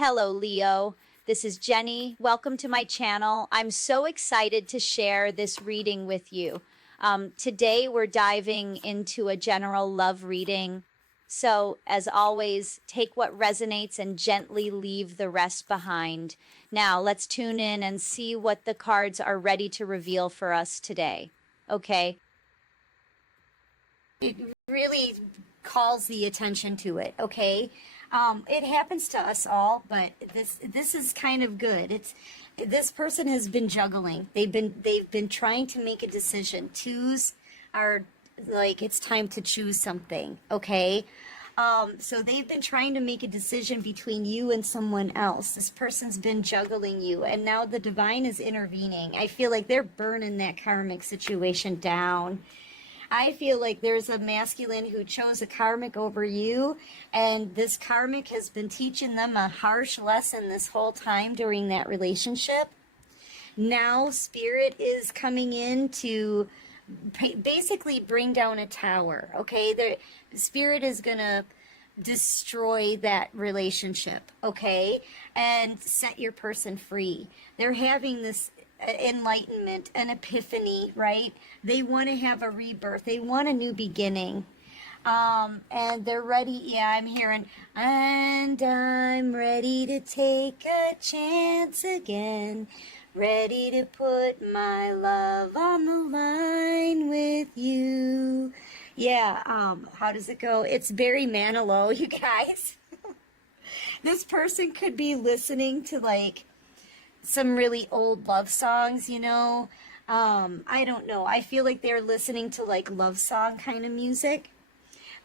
Hello, Leo. This is Jenny. Welcome to my channel. I'm so excited to share this reading with you. Today, we're diving into a general love reading. So, as always, take what resonates and gently leave the rest behind. Now, let's tune in and see what the cards are ready to reveal for us today. Okay? It really calls the attention to it, okay? It happens to us all, but this is kind of good. This person has been juggling. They've been trying to make a decision. Twos are like, it's time to choose something, okay? So they've been trying to make a decision between you and someone else. This person's been juggling you, and now the divine is intervening. I feel like they're burning that karmic situation down. I feel like there's a masculine who chose a karmic over you, and this karmic has been teaching them a harsh lesson this whole time during that relationship. Now Spirit is coming in to basically bring down a tower, okay? The Spirit is going to destroy that relationship, okay? And set your person free. They're having this enlightenment, an epiphany, right? They want to have a rebirth. They want a new beginning. And they're ready. Yeah, I'm hearing, and I'm ready to take a chance again. Ready to put my love on the line with you. Yeah, how does it go? It's Barry Manilow, you guys. This person could be listening to like some really old love songs, you know. I don't know. I feel like they're listening to like love song kind of music.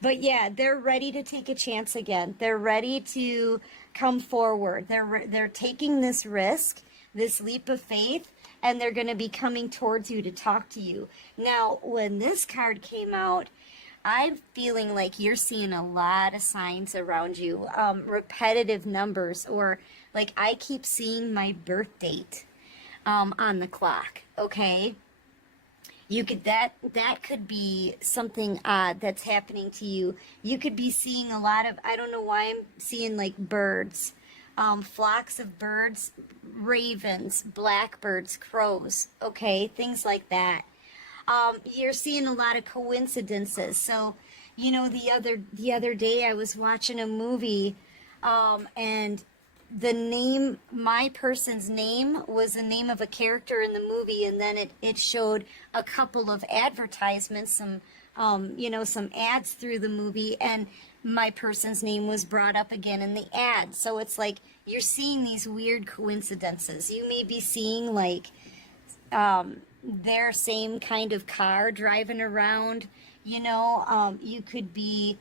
But yeah, they're ready to take a chance again. They're ready to come forward. They're taking this risk, this leap of faith, and they're going to be coming towards you to talk to you. Now, when this card came out, I'm feeling like you're seeing a lot of signs around you, repetitive numbers, or like I keep seeing my birth date on the clock, okay? You could, that could be something odd that's happening to you. You could be seeing a lot of, I don't know why I'm seeing like birds, flocks of birds, ravens, blackbirds, crows, okay? Things like that. You're seeing a lot of coincidences. So, you know, the other day I was watching a movie, and the name, my person's name was the name of a character in the movie, and then it showed a couple of advertisements, some, you know, some ads through the movie, and my person's name was brought up again in the ad. So it's like you're seeing these weird coincidences. You may be seeing like, their same kind of car driving around, you know. You could be,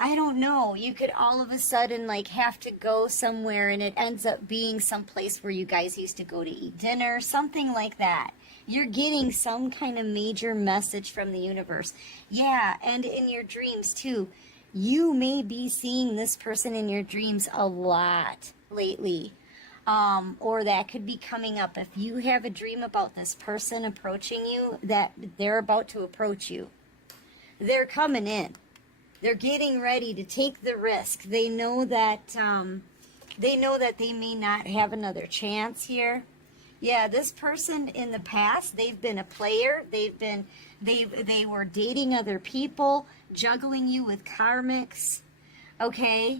I don't know, you could all of a sudden like have to go somewhere and it ends up being someplace where you guys used to go to eat dinner, something like that. You're getting some kind of major message from the universe. Yeah, and in your dreams too. You may be seeing this person in your dreams a lot lately. Or that could be coming up. If you have a dream about this person approaching you, that they're about to approach you. They're coming in. They're getting ready to take the risk. They know that they may not have another chance here. Yeah, this person in the past, they've been a player. They were dating other people, juggling you with karmics. Okay?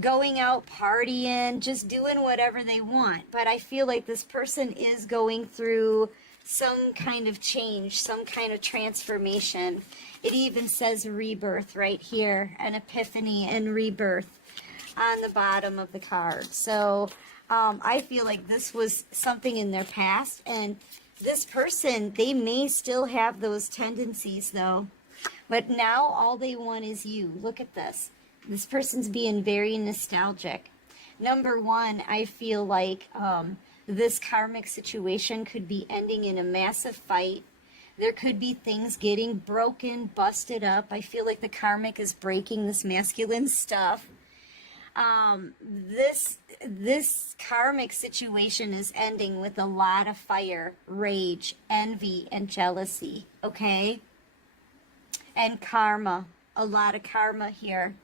Going out, partying, just doing whatever they want. But I feel like this person is going through some kind of change, some kind of transformation. It even says rebirth right here, an epiphany and rebirth on the bottom of the card. So I feel like this was something in their past, and this person, they may still have those tendencies though. But now all they want is you. Look at this. This person's being very nostalgic. Number one, I feel like this karmic situation could be ending in a massive fight. There could be things getting broken, busted up. I feel like the karmic is breaking this masculine stuff. This karmic situation is ending with a lot of fire, rage, envy, and jealousy, okay? And karma, a lot of karma here.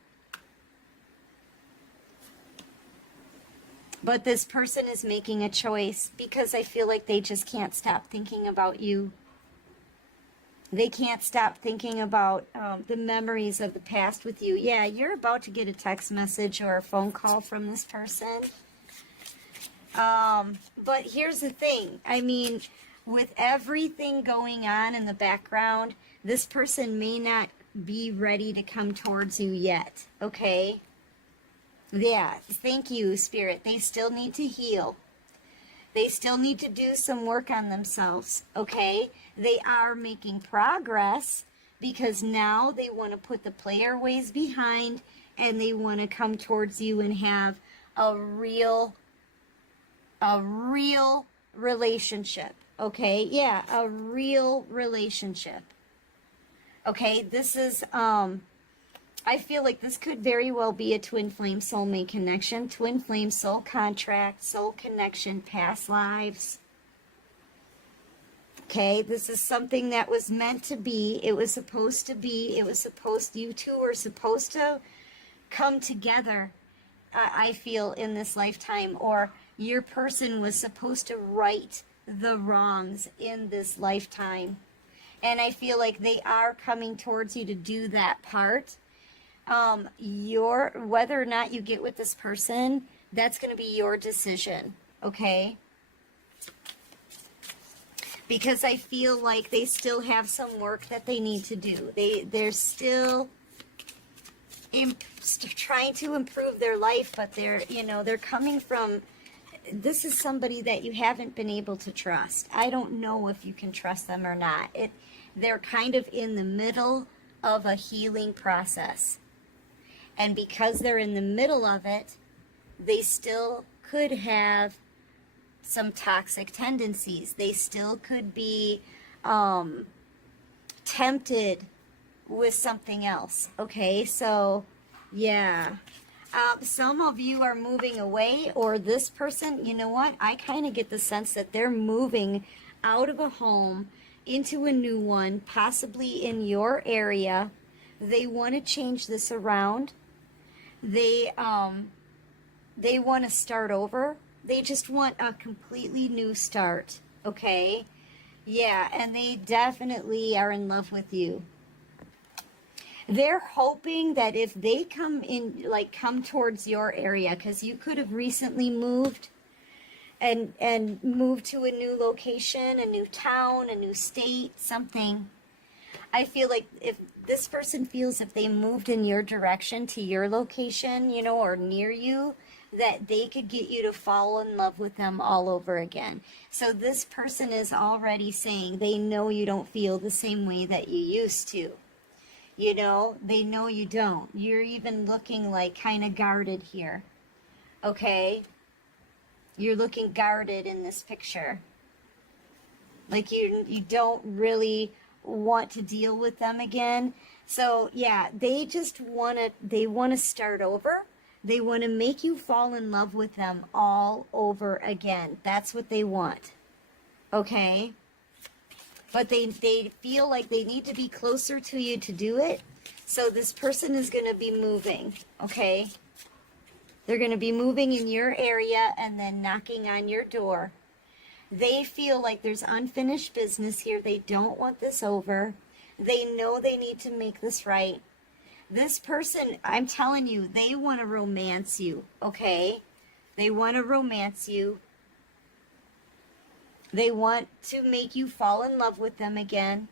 But this person is making a choice because I feel like they just can't stop thinking about you. They can't stop thinking about the memories of the past with you. Yeah, you're about to get a text message or a phone call from this person. But here's the thing. I mean, with everything going on in the background, this person may not be ready to come towards you yet, okay? Yeah, thank you, Spirit. They still need to heal. They still need to do some work on themselves, okay? They are making progress because now they want to put the player ways behind and they want to come towards you and have a real relationship, okay? Yeah, a real relationship. Okay, this is, I feel like this could very well be a twin flame soulmate connection, twin flame soul contract, soul connection, past lives. Okay, this is something that was meant to be. It was supposed to be. It was supposed, you two were supposed to come together, I feel, in this lifetime, or your person was supposed to right the wrongs in this lifetime. And I feel like they are coming towards you to do that part. Whether or not you get with this person, that's going to be your decision, okay? Because I feel like they still have some work that they need to do. They're still trying to improve their life, but they're coming from, this is somebody that you haven't been able to trust. I don't know if you can trust them or not. They're kind of in the middle of a healing process. And because they're in the middle of it, they still could have some toxic tendencies. They still could be tempted with something else. Okay, so yeah. Some of you are moving away, or this person, you know what? I kind of get the sense that they're moving out of a home into a new one, possibly in your area. They want to change this around. They want to start over. They just want a completely new start, okay? Yeah, and they definitely are in love with you. They're hoping that if they come towards your area, because you could have recently moved and moved to a new location, a new town, a new state, something. I feel like if this person feels if they moved in your direction to your location, or near you, that they could get you to fall in love with them all over again. So this person is already saying they know you don't feel the same way that you used to. They know you don't. You're even looking like kind of guarded here. Okay? You're looking guarded in this picture. Like you don't really want to deal with them again. So yeah, they want to start over. They want to make you fall in love with them all over again. That's what they want. Okay? But they feel like they need to be closer to you to do it. So this person is going to be moving. Okay? They're going to be moving in your area and then knocking on your door. They feel like there's unfinished business here. They don't want this over. They know they need to make this right. This person, I'm telling you, they want to romance you, okay? They want to romance you. They want to make you fall in love with them again.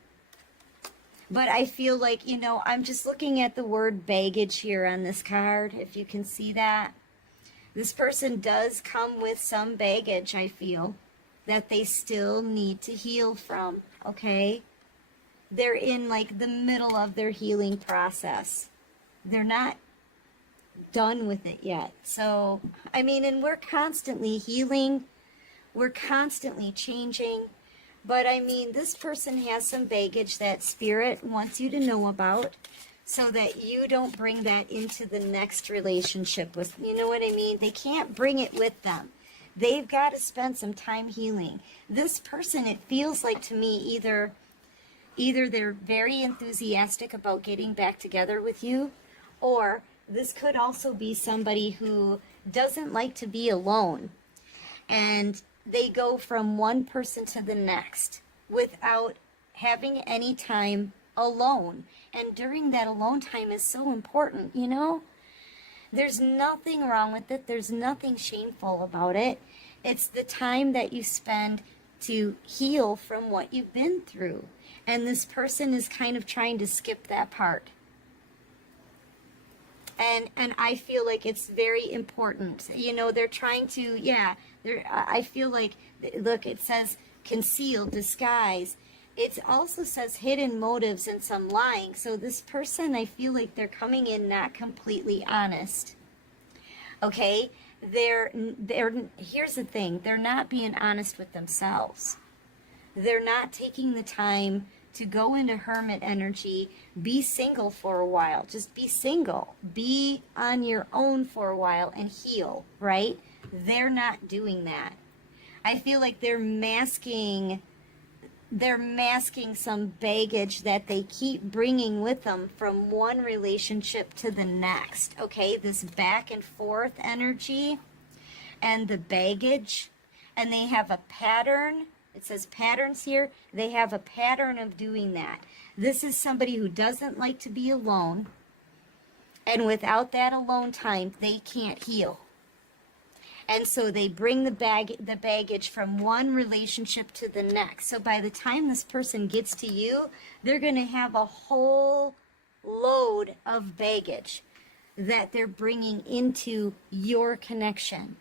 But I feel like, I'm just looking at the word baggage here on this card, if you can see that. This person does come with some baggage, I feel, that they still need to heal from, okay? They're in the middle of their healing process. They're not done with it yet. So, and we're constantly healing. We're constantly changing. But this person has some baggage that Spirit wants you to know about so that you don't bring that into the next relationship with, you know what I mean? They can't bring it with them. They've got to spend some time healing. This person, it feels like to me, either they're very enthusiastic about getting back together with you, or this could also be somebody who doesn't like to be alone. And they go from one person to the next without having any time alone. And during that alone time is so important, you know? There's nothing wrong with it. There's nothing shameful about it. It's the time that you spend to heal from what you've been through. And this person is kind of trying to skip that part. And I feel like it's very important. You know, they're trying to, I feel like, look, it says conceal, disguise. It also says hidden motives and some lying. So this person, I feel like they're coming in not completely honest. Okay? Here's the thing. They're not being honest with themselves. They're not taking the time to go into hermit energy, be single for a while. Just be single. Be on your own for a while and heal, right? They're not doing that. I feel like they're masking some baggage that they keep bringing with them from one relationship to the next, okay? This back and forth energy and the baggage, and they have a pattern. It says patterns here. They have a pattern of doing that. This is somebody who doesn't like to be alone, and without that alone time, they can't heal. And so they bring the baggage from one relationship to the next. So by the time this person gets to you, they're going to have a whole load of baggage that they're bringing into your connection.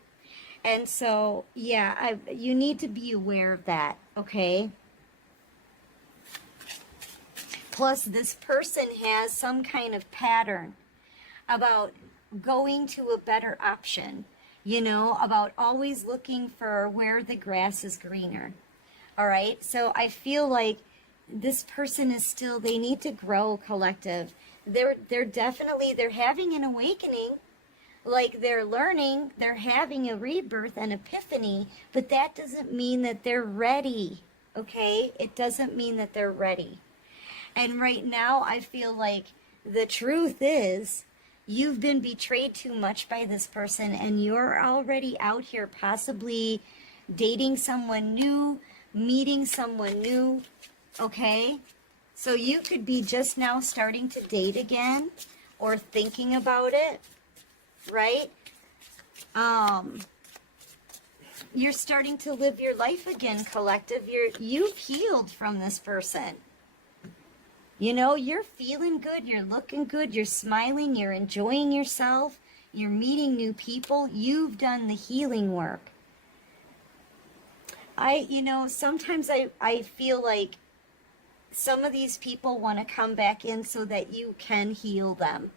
And so, yeah, you need to be aware of that, okay? Plus, this person has some kind of pattern about going to a better option, you know, about always looking for where the grass is greener, all right? So I feel like this person is still, they need to grow, collective. They're having an awakening. Like they're learning, they're having a rebirth, an epiphany, but that doesn't mean that they're ready, okay? It doesn't mean that they're ready. And right now, I feel like the truth is you've been betrayed too much by this person, and you're already out here possibly dating someone new, meeting someone new, okay? So you could be just now starting to date again or thinking about it. Right? You're starting to live your life again, collective. You've healed from this person. You know, you're feeling good, you're looking good, you're smiling, you're enjoying yourself, you're meeting new people. You've done the healing work. Sometimes I feel like some of these people want to come back in so that you can heal them.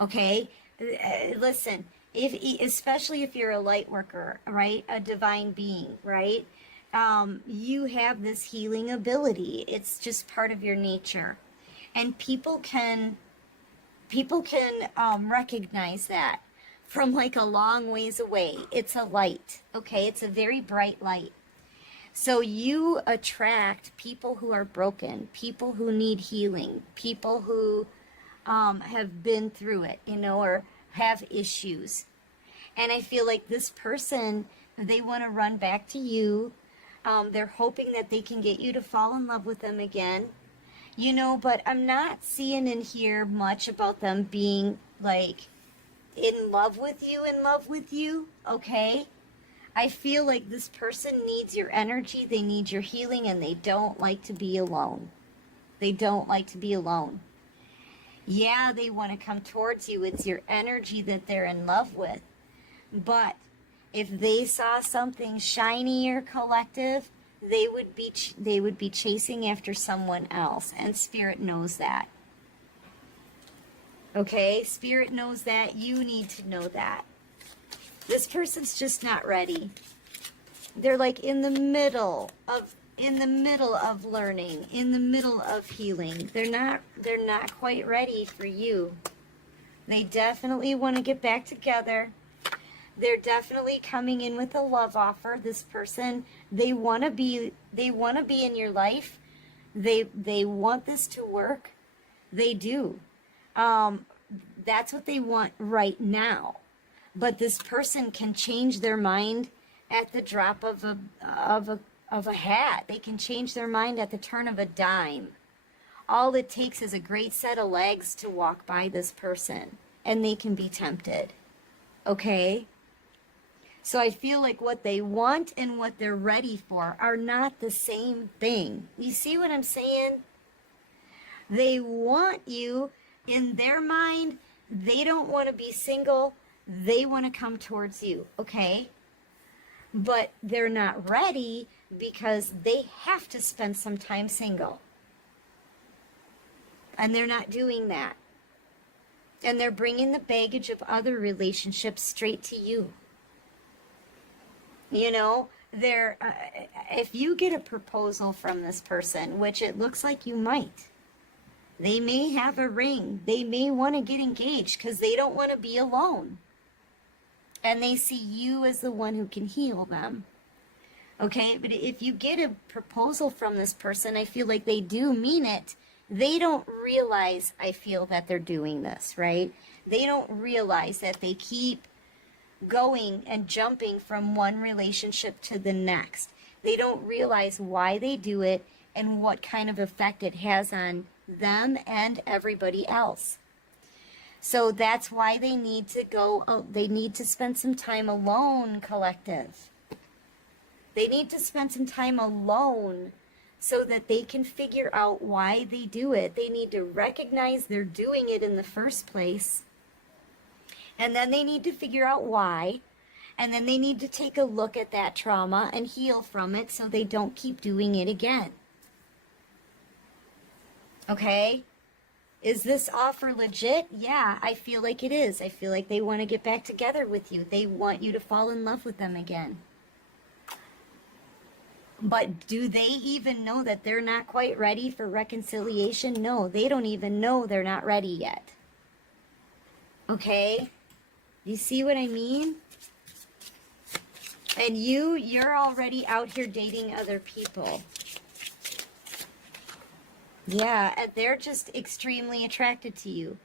Okay? Listen, especially if you're a light worker, right? A divine being, right? You have this healing ability. It's just part of your nature. And people can recognize that from like a long ways away. It's a light, okay? It's a very bright light. So you attract people who are broken, people who need healing, people who have been through it, you know, or have issues. And I feel like this person, they want to run back to you. They're hoping that they can get you to fall in love with them again, you know, but I'm not seeing and hear much about them being like in love with you, okay? I feel like this person needs your energy, they need your healing, and they don't like to be alone. They don't like to be alone. Yeah, they want to come towards you. It's your energy that they're in love with. But if they saw something shiny or collective, they would be chasing after someone else, and Spirit knows that. Okay? Spirit knows that. You need to know that. This person's just not ready. They're like in the middle of learning, in the middle of healing. They're not quite ready for you. They definitely want to get back together. They're definitely coming in with a love offer. This person, they want to be in your life. They want this to work. They do. That's what they want right now. but this person can change their mind at the drop of a hat. They can change their mind at the turn of a dime. All it takes is a great set of legs to walk by this person, and they can be tempted. Okay? So I feel like what they want and what they're ready for are not the same thing. You see what I'm saying? They want you in their mind. They don't want to be single. They want to come towards you, okay? But they're not ready because they have to spend some time single. And they're not doing that. And they're bringing the baggage of other relationships straight to you. You know, if you get a proposal from this person, which it looks like you might, they may have a ring. They may want to get engaged because they don't want to be alone. And they see you as the one who can heal them. Okay, but if you get a proposal from this person, I feel like they do mean it. They don't realize, I feel, that they're doing this, right? They don't realize that they keep going and jumping from one relationship to the next. They don't realize why they do it and what kind of effect it has on them and everybody else. So that's why they need to they need to spend some time alone, collective. They need to spend some time alone so that they can figure out why they do it. They need to recognize they're doing it in the first place. And then they need to figure out why. And then they need to take a look at that trauma and heal from it so they don't keep doing it again. Okay? Is this offer legit? Yeah, I feel like it is. I feel like they want to get back together with you. They want you to fall in love with them again. But do they even know that they're not quite ready for reconciliation? No, they don't even know they're not ready yet. Okay? You see what I mean? And you're already out here dating other people. Yeah, and they're just extremely attracted to you.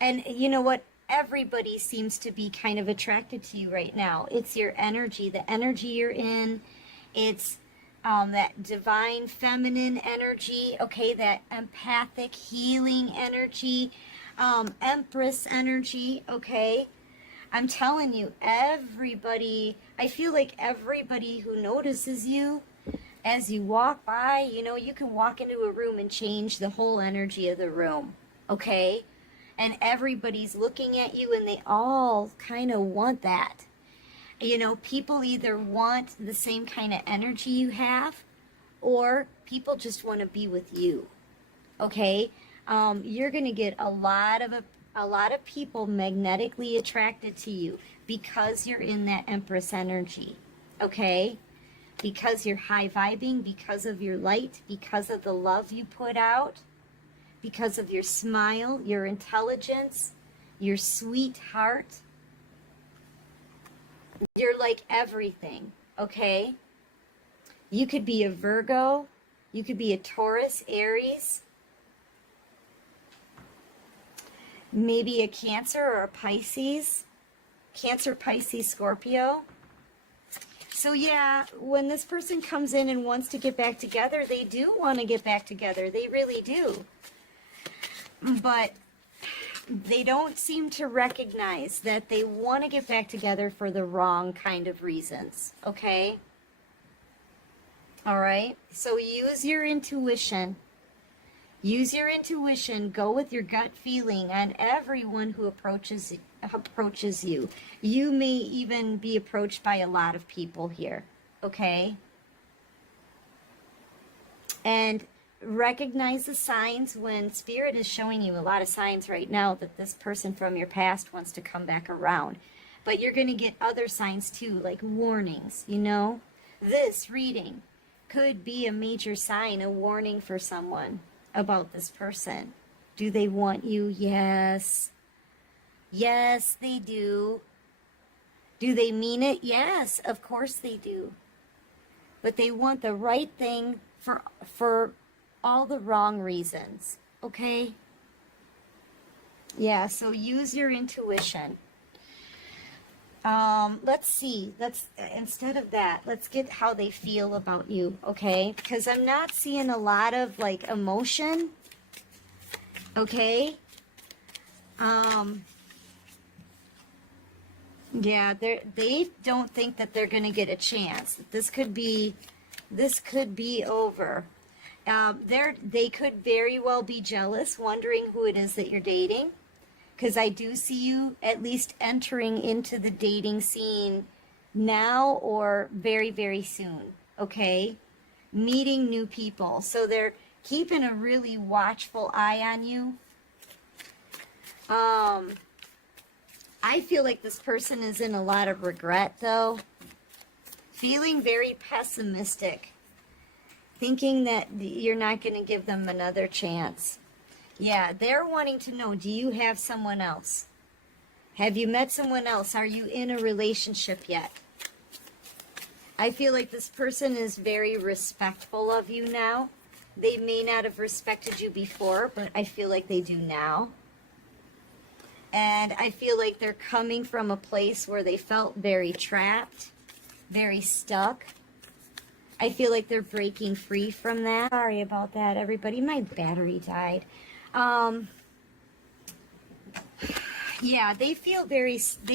And you know what? Everybody seems to be kind of attracted to you right now. It's your energy, the energy you're in. It's that divine feminine energy, okay, that empathic healing energy, empress energy, okay. I'm telling you, everybody, I feel like everybody who notices you as you walk by, you know, you can walk into a room and change the whole energy of the room, okay? And everybody's looking at you and they all kind of want that. You know, people either want the same kind of energy you have, or people just want to be with you. Okay, you're gonna get a lot of people magnetically attracted to you because you're in that Empress energy. Okay, because you're high vibing, because of your light, because of the love you put out, because of your smile, your intelligence, your sweet heart. You're like everything, okay? You could be a Virgo. You could be a Taurus, Aries. Maybe a Cancer or a Pisces. Cancer, Pisces, Scorpio. So yeah, when this person comes in and wants to get back together, they do want to get back together. They really do. But they don't seem to recognize that they want to get back together for the wrong kind of reasons, okay? All right? So use your intuition. Use your intuition. Go with your gut feeling on everyone who approaches you. You may even be approached by a lot of people here, okay? And recognize the signs when Spirit is showing you a lot of signs right now that this person from your past wants to come back around. But you're going to get other signs too, like warnings, you know? This reading could be a major sign, a warning for someone about this person. Do they want you? Yes. Yes, they do. Do they mean it? Yes, of course they do. But they want the right thing for all the wrong reasons, okay? Yeah, so use your intuition. Let's see. Instead of that, let's get how they feel about you, okay? Because I'm not seeing a lot of like emotion, okay? Yeah, they don't think that they're gonna get a chance. This could be over. They could very well be jealous, wondering who it is that you're dating. Because I do see you at least entering into the dating scene now or very, very soon, okay? Meeting new people. So they're keeping a really watchful eye on you. I feel like this person is in a lot of regret, though. Feeling very pessimistic. Thinking that you're not going to give them another chance. Yeah, they're wanting to know, do you have someone else? Have you met someone else? Are you in a relationship yet? I feel like this person is very respectful of you now. They may not have respected you before, but I feel like they do now. And I feel like they're coming from a place where they felt very trapped, very stuck. I feel like they're breaking free from that. Sorry about that, everybody. My battery died. Yeah, they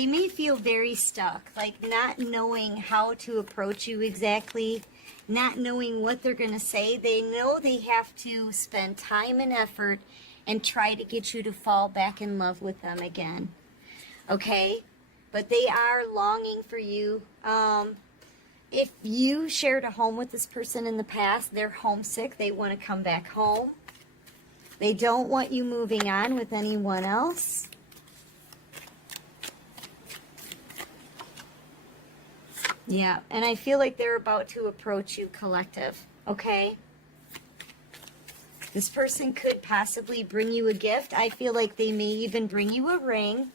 may feel very stuck, like not knowing how to approach you exactly, not knowing what they're going to say. They know they have to spend time and effort and try to get you to fall back in love with them again. Okay? But they are longing for you. If you shared a home with this person in the past, they're homesick. They want to come back home. They don't want you moving on with anyone else. Yeah, and I feel like they're about to approach you, collective, okay? This person could possibly bring you a gift. I feel like they may even bring you a ring,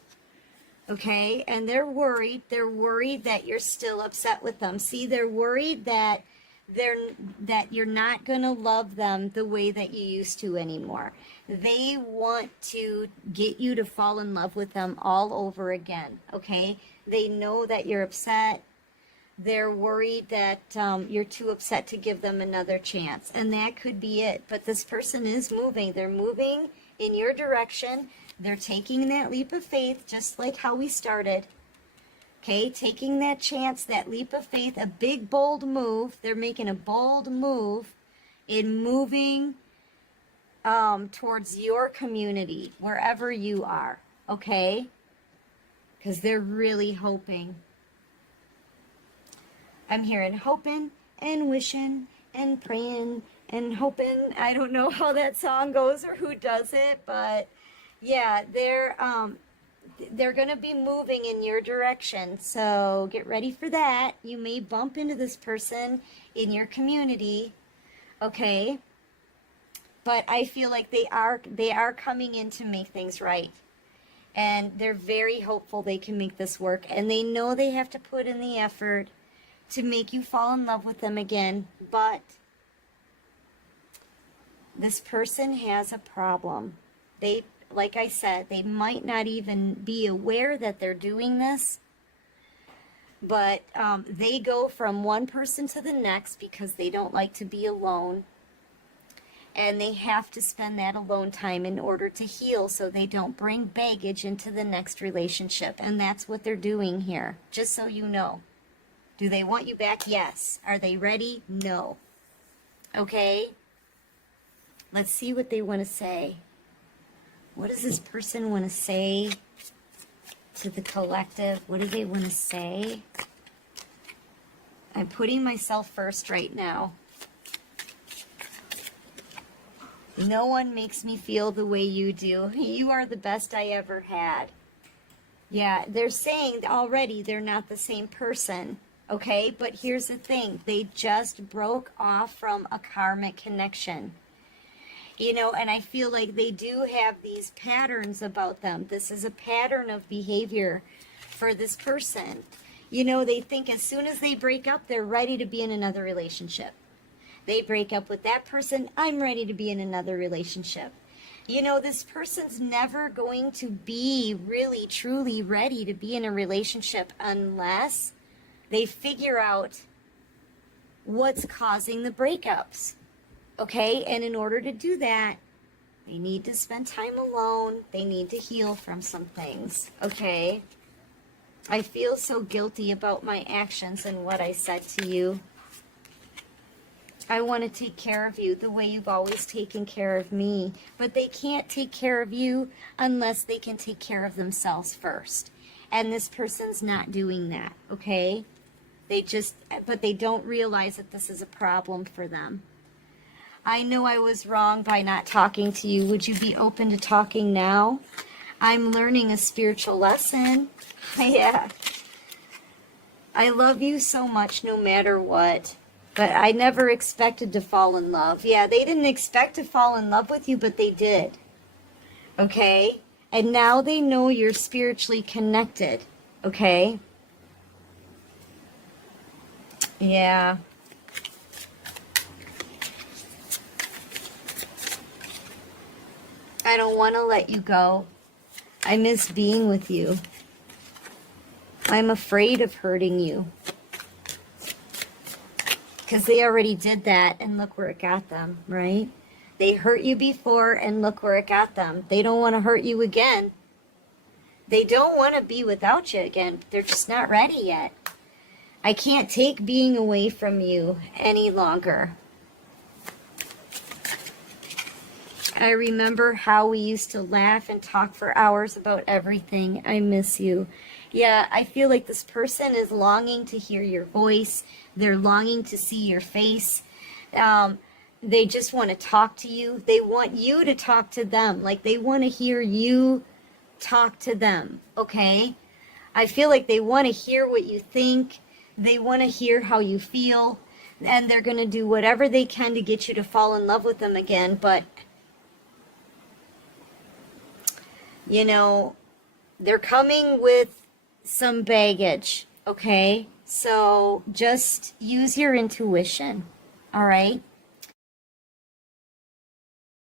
okay? And they're worried. They're worried that you're still upset with them. See, they're worried that you're not going to love them the way that you used to anymore. They want to get you to fall in love with them all over again, okay? They know that you're upset. They're worried that you're too upset to give them another chance. And that could be it. But this person is moving. They're moving in your direction. They're taking that leap of faith, just like how we started. Okay, taking that chance, that leap of faith, a big, bold move. They're making a bold move in moving towards your community, wherever you are. Okay? Because they're really hoping. I'm hearing hoping and wishing and praying and hoping. I don't know how that song goes or who does it, but yeah, they're going to be moving in your direction. So get ready for that. You may bump into this person in your community, okay? But I feel like they are coming in to make things right. And they're very hopeful they can make this work. And they know they have to put in the effort to make you fall in love with them again, but this person has a problem. They, like I said, they might not even be aware that they're doing this, but they go from one person to the next because they don't like to be alone, and they have to spend that alone time in order to heal so they don't bring baggage into the next relationship, and that's what they're doing here, just so you know. Do they want you back? Yes. Are they ready? No. Okay? Let's see what they want to say. What does this person want to say to the collective? What do they want to say? I'm putting myself first right now. No one makes me feel the way you do. You are the best I ever had. Yeah, they're saying already they're not the same person. Okay, but here's the thing. They just broke off from a karmic connection. You know, and I feel like they do have these patterns about them. This is a pattern of behavior for this person. You know, they think as soon as they break up, they're ready to be in another relationship. They break up with that person, I'm ready to be in another relationship. You know, this person's never going to be really, truly ready to be in a relationship unless they figure out what's causing the breakups. Okay? And in order to do that, they need to spend time alone. They need to heal from some things. Okay? I feel so guilty about my actions and what I said to you. I want to take care of you the way you've always taken care of me. But they can't take care of you unless they can take care of themselves first. And this person's not doing that, okay? But they don't realize that this is a problem for them. I know I was wrong by not talking to you. Would you be open to talking now? I'm learning a spiritual lesson. Yeah. I love you so much no matter what. But I never expected to fall in love. Yeah, they didn't expect to fall in love with you, but they did. Okay? And now they know you're spiritually connected. Okay? Yeah. I don't want to let you go. I miss being with you. I'm afraid of hurting you. Because they already did that, and look where it got them, right? They hurt you before, and look where it got them. They don't want to hurt you again. They don't want to be without you again. They're just not ready yet. I can't take being away from you any longer. I remember how we used to laugh and talk for hours about everything. I miss you. Yeah, I feel like this person is longing to hear your voice. They're longing to see your face. They just want to talk to you. They want you to talk to them. Like, they want to hear you talk to them, okay? I feel like they want to hear what you think. They want to hear how you feel. And they're going to do whatever they can to get you to fall in love with them again. But, you know, they're coming with some baggage, okay? So just use your intuition, all right?